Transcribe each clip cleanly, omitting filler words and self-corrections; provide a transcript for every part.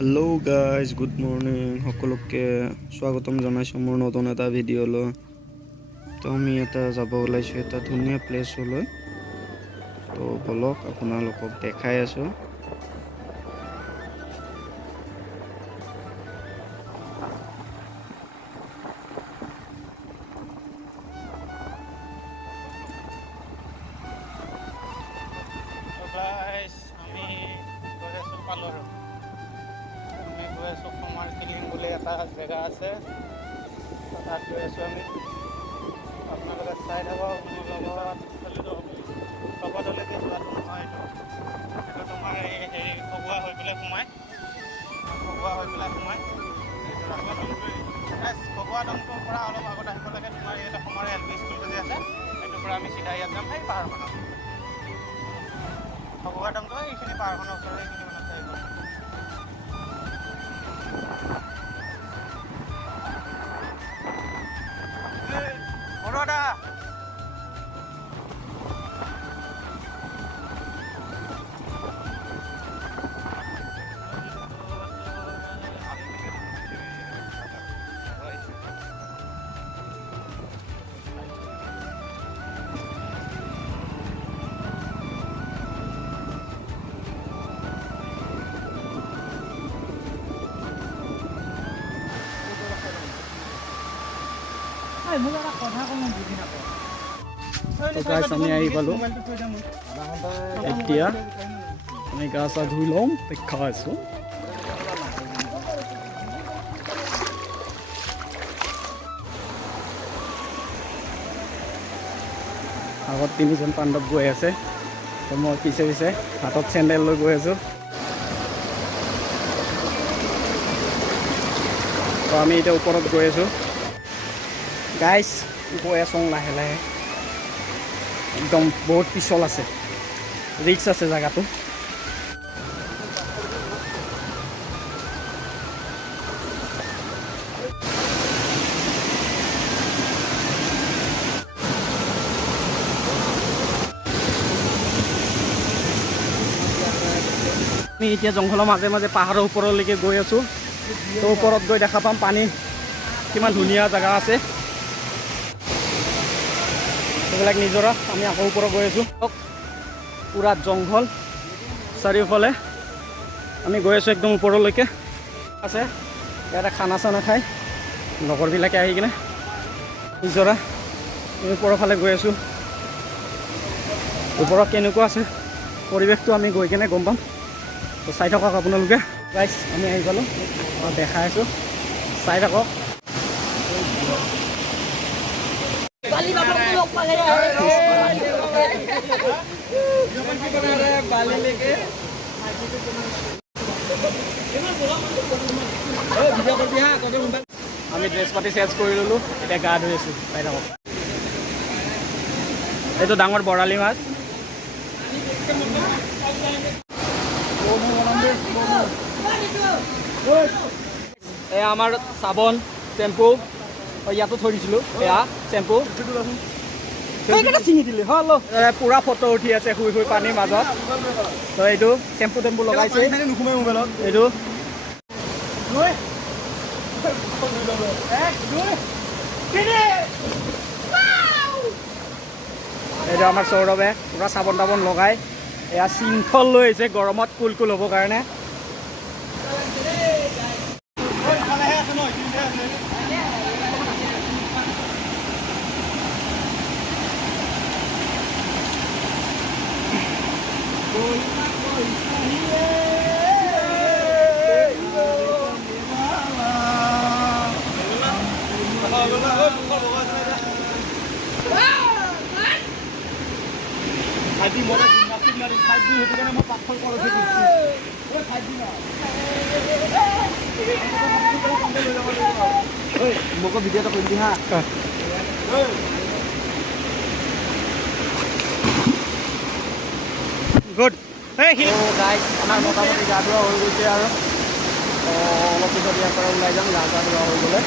Hello' guys, good morning. সকলোকে স্বাগতম জনাইছোঁ মোৰ নতুন এটা ভিডিঅ'লৈ। তো আমি এটা যাব ওলাইছোঁ এটা ধুনীয়া প্লেচলৈ। তো বলক আপোনালোকক দেখাই আছোঁ। এটা জেগা আছে, তাত গৈ আছোঁ আমি। আপোনালোকে চাই থাকক মোৰ লগত। কবাতলৈকে যোৱাটো নহয়, এইটো তোমাৰ হেৰি খগুৱা হৈ পেলাই সোমাই খগুৱা দমটোৰ পৰা অলপ আগত আহিব লাগে। তোমাৰ ইয়াত অসমৰ LP স্কুলটো যে আছে, সেইটোৰ পৰা আমি চিধা ইয়াত যাম সেই পাহাৰখনত। খগুৱা দমটো এইখিনি পাহাৰখনৰ ওচৰতে এইখিনি মানত আহিব। আমি আহি পালোঁ। এতিয়া আমি গা চা ধুই লওঁ, দেখা আছোঁ। আগত তিনিজন পাণ্ডৱ গৈ আছে, তো মই পিছে পিছে হাতত চেণ্ডেল লৈ গৈ আছোঁ। তো আমি এতিয়া ওপৰত গৈ আছোঁ গাইজ, গৈ আছোঁ লাহে লাহে। একদম বহুত পিছল আছে, ৰিক্স আছে জেগাটো। আমি এতিয়া জংঘলৰ মাজে মাজে পাহাৰৰ ওপৰলৈকে গৈ আছোঁ। তো ওপৰত গৈ দেখা পাম পানী কিমান ধুনীয়া জেগা আছে। এইবিলাক নিজৰা। আমি আকৌ ওপৰত গৈ আছোঁ, পূৰা জংঘল চাৰিওফালে। আমি গৈ আছোঁ একদম ওপৰলৈকে আছে। ইয়াতে খানা চানা খাই লগৰবিলাকে আহি কিনে নিজৰা। আমি ওপৰৰ ফালে গৈ আছোঁ। ওপৰত কেনেকুৱা আছে পৰিৱেশটো আমি গৈ কিনে গম পাম। তো চাই থাকক আপোনালোকে। গাইজ, আমি আহি পালোঁ, দেখাই আছোঁ, চাই থাকক। আমি ড্ৰেছ পাতি চেঞ্জ কৰি ল'লোঁ, এতিয়া গা ধুই আছোঁ, চাই থাকক। এইটো ডাঙৰ বৰালি মাছ। এয়া আমাৰ চাবোন, চেম্পু ইয়াতো থৈ দিছিলোঁ। এয়া চেম্পু ছিঙি দিলে হ'ল। পূৰা ফটো উঠি আছে শুই শুই পানীৰ মাজত। তো এইটো চেম্পু টেম্পু লগাইছে এইটো। এইটো আমাৰ সৌৰভে পূৰা চাবোন তাবোন লগাই এয়া শৃংখল লৈ আহিছে গৰমত কুল কুল হ'বৰ কাৰণে। মোকো ভিডিঅ' এটা কৰি দিবি হা। গুড। গাইজ, আমাৰ মোটামুটি গা ধোৱা হৈ গৈছে আৰু অলপ পিছত ইয়াৰ পৰা ওলাই যাম গা চা ধোৱা হৈ গ'লে।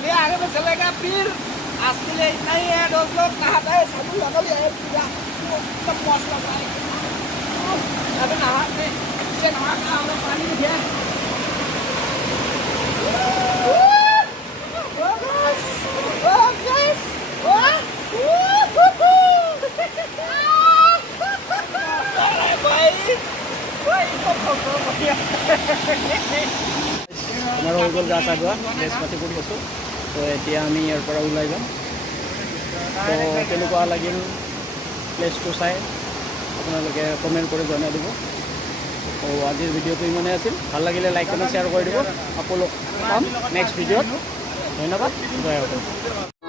चलिए आगे में चलेगा फिर आज के लिए इतना ही है दोस्त लोग नहाता है साबुन लगा लिया है पूरा एकदम मस्त लग रहा है अभी नहाते से नहा के हम लोग पानी में गए আমাৰ হৈ গ'ল গা চা ধোৱা ড্ৰেছ পাতি কৰি আছোঁ তো এতিয়া আমি ইয়াৰ পৰা ওলাই যাম তো কেনেকুৱা লাগিল প্লেচটো চাই আপোনালোকে কমেণ্ট কৰি জনাই দিব তো আজিৰ ভিডিঅ'টো ইমানেই আছিল ভাল লাগিলে লাইক কমেণ্ট শ্বেয়াৰ কৰি দিব আকৌ লগ পাম নেক্সট ভিডিঅ'ত ধন্যবাদ জয় অসম